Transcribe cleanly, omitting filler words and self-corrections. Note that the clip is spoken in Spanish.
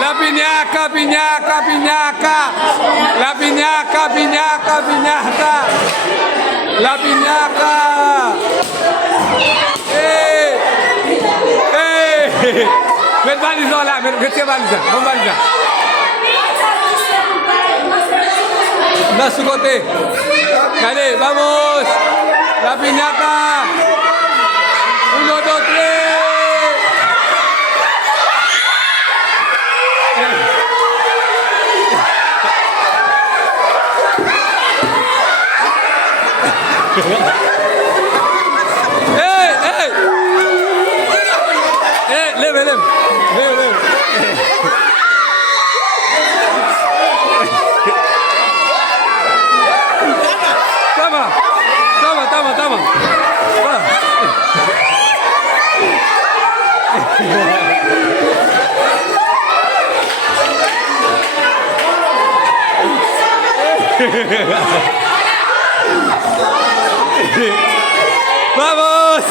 La piñaca, piñaca, piñaca. La piñaca, piñaca, piñaca. La piñaca. Met valise là, met tes valises, mon valise. Là, sous côté. Allez, vamos. La piñata. 1, 2, 3. Hey, hey. Hey, leve, leve. Leve, leve. Toma, toma, toma, toma. ¡Vamos!